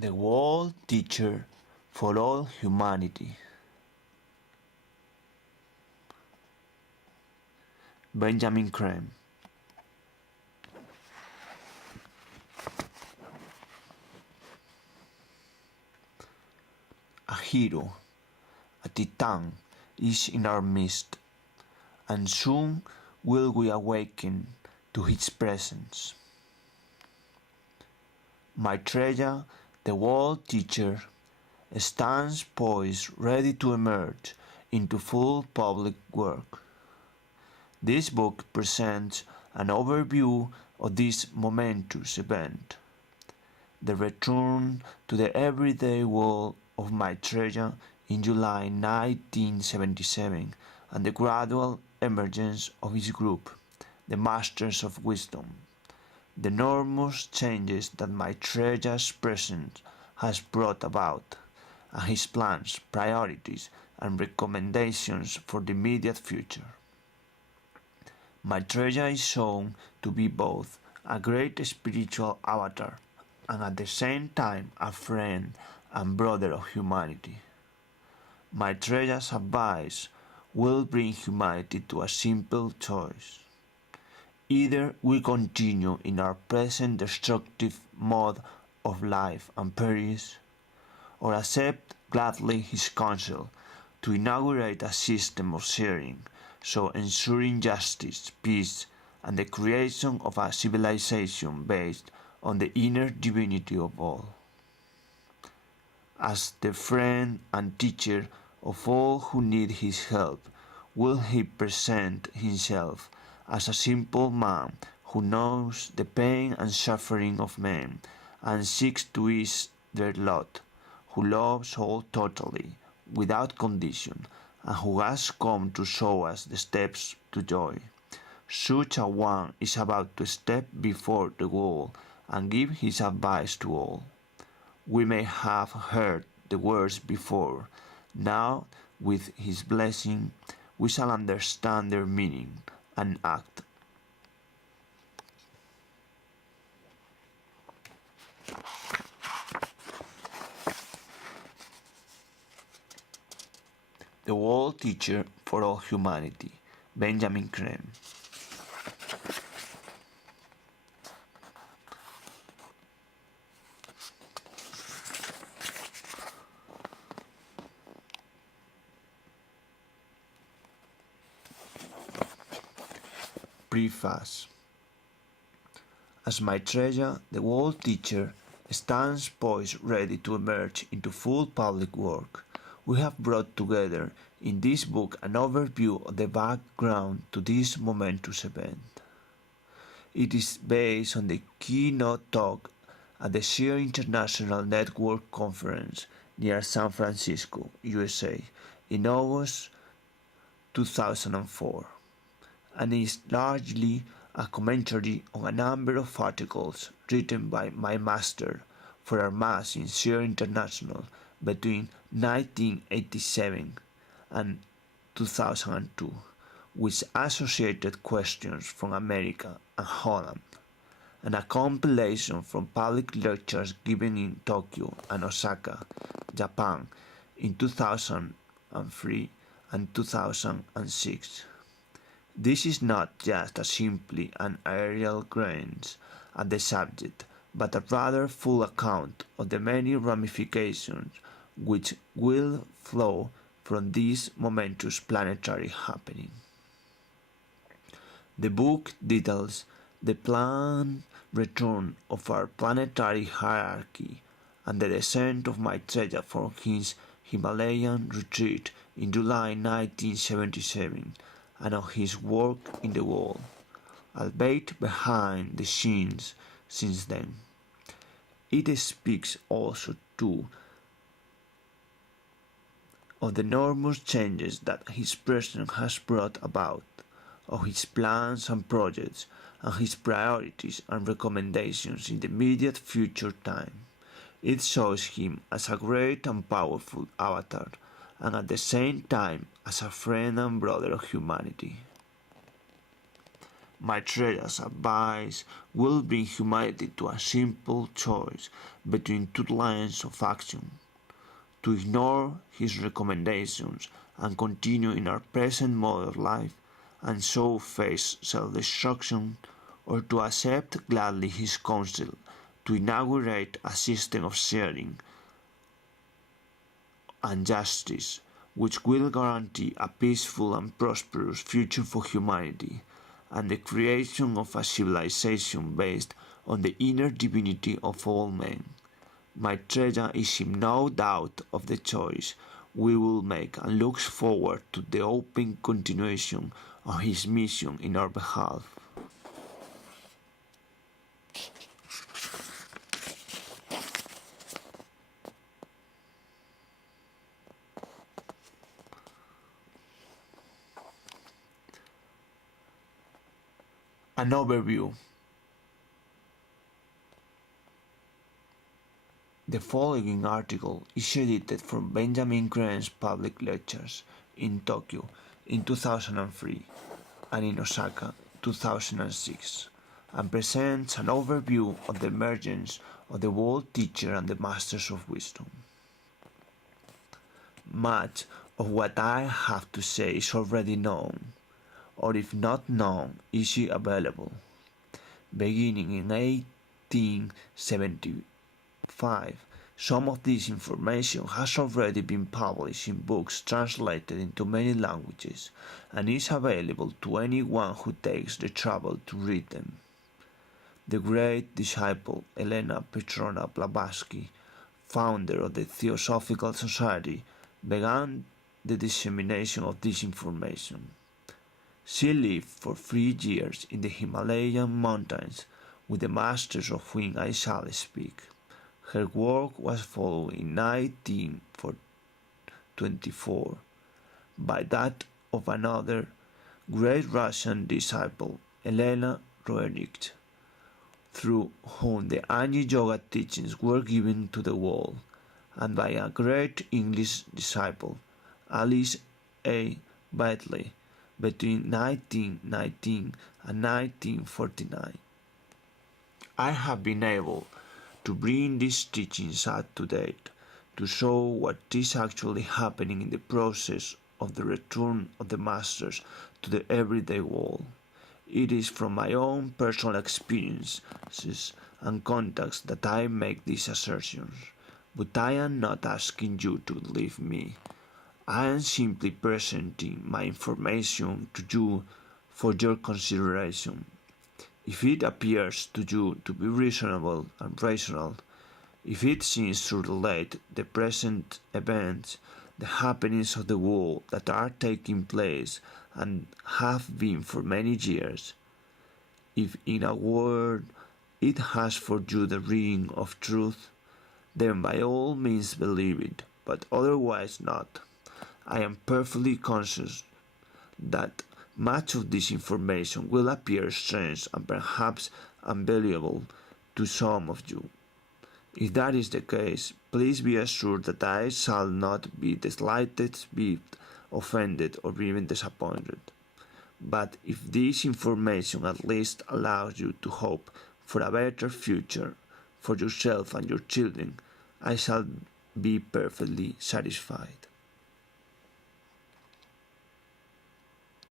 The world teacher for all humanity. Benjamin Creme. A hero, a titan, is in our midst, and soon will we awaken to his presence. Maitreya, the world teacher, stands poised, ready to emerge into full public work. This book presents an overview of this momentous event, the return to the everyday world of Maitreya in July 1977 and the gradual emergence of his group, the Masters of Wisdom. The enormous changes that Maitreya's presence has brought about, and his plans, priorities, and recommendations for the immediate future. Maitreya is shown to be both a great spiritual avatar and at the same time a friend and brother of humanity. Maitreya's advice will bring humanity to a simple choice. Either we continue in our present destructive mode of life and perish, or accept gladly his counsel to inaugurate a system of sharing, so ensuring justice, peace, and the creation of a civilization based on the inner divinity of all. As the friend and teacher of all who need his help, will he present himself as a simple man who knows the pain and suffering of men and seeks to ease their lot, who loves all totally, without condition, and who has come to show us the steps to joy. Such a one is about to step before the wall and give his advice to all. We may have heard the words before, now with his blessing we shall understand their meaning and act. The world teacher for all humanity, Benjamin Creme. Preface. As Maitreya, the world teacher, stands poised ready to emerge into full public work, we have brought together in this book an overview of the background to this momentous event. It is based on the keynote talk at the SHARE International Network Conference near San Francisco, USA, in August 2004, and is largely a commentary on a number of articles written by my master for our mass in SHARE International between 1987 and 2002, with associated questions from America and Holland, and a compilation from public lectures given in Tokyo and Osaka, Japan in 2003 and 2006. This is not just a simply an aerial glance at the subject, but a rather full account of the many ramifications which will flow from this momentous planetary happening. The book details the planned return of our planetary hierarchy and the descent of Maitreya from his Himalayan retreat in July 1977 and of his work in the world, albeit behind the scenes since then. It speaks also too of the enormous changes that his presence has brought about, of his plans and projects, and his priorities and recommendations in the immediate future time. It shows him as a great and powerful avatar, and at the same time as a friend and brother of humanity. Maitreya's advice will bring humanity to a simple choice between two lines of action: to ignore his recommendations and continue in our present mode of life and so face self-destruction, or to accept gladly his counsel to inaugurate a system of sharing and justice which will guarantee a peaceful and prosperous future for humanity and the creation of a civilization based on the inner divinity of all men. Maitreya is in no doubt of the choice we will make and looks forward to the open continuation of his mission in our behalf. An overview. The following article is edited from Benjamin Crane's public lectures in Tokyo in 2003 and in Osaka 2006, and presents an overview of the emergence of the world teacher and the masters of wisdom. Much of what I have to say is already known, or if not known, easily available. Beginning in 1875, some of this information has already been published in books translated into many languages and is available to anyone who takes the trouble to read them. The great disciple Elena Petrovna Blavatsky, founder of the Theosophical Society, began the dissemination of this information. She lived for 3 years in the Himalayan mountains with the masters of whom I shall speak. Her work was followed in 1924 by that of another great Russian disciple, Elena Roerich, through whom the Agni Yoga teachings were given to the world, and by a great English disciple, Alice A. Batley, between 1919 and 1949. I have been able to bring these teachings up to date to show what is actually happening in the process of the return of the masters to the everyday world. It is from my own personal experiences and contacts that I make these assertions, but I am not asking you to believe me. I am simply presenting my information to you for your consideration. If it appears to you to be reasonable and rational, if it seems to relate the present events, the happenings of the world that are taking place and have been for many years, if in a word it has for you the ring of truth, then by all means believe it, but otherwise not. I am perfectly conscious that much of this information will appear strange and perhaps unbelievable to some of you. If that is the case, please be assured that I shall not be the slightest bit offended or even disappointed. But if this information at least allows you to hope for a better future for yourself and your children, I shall be perfectly satisfied.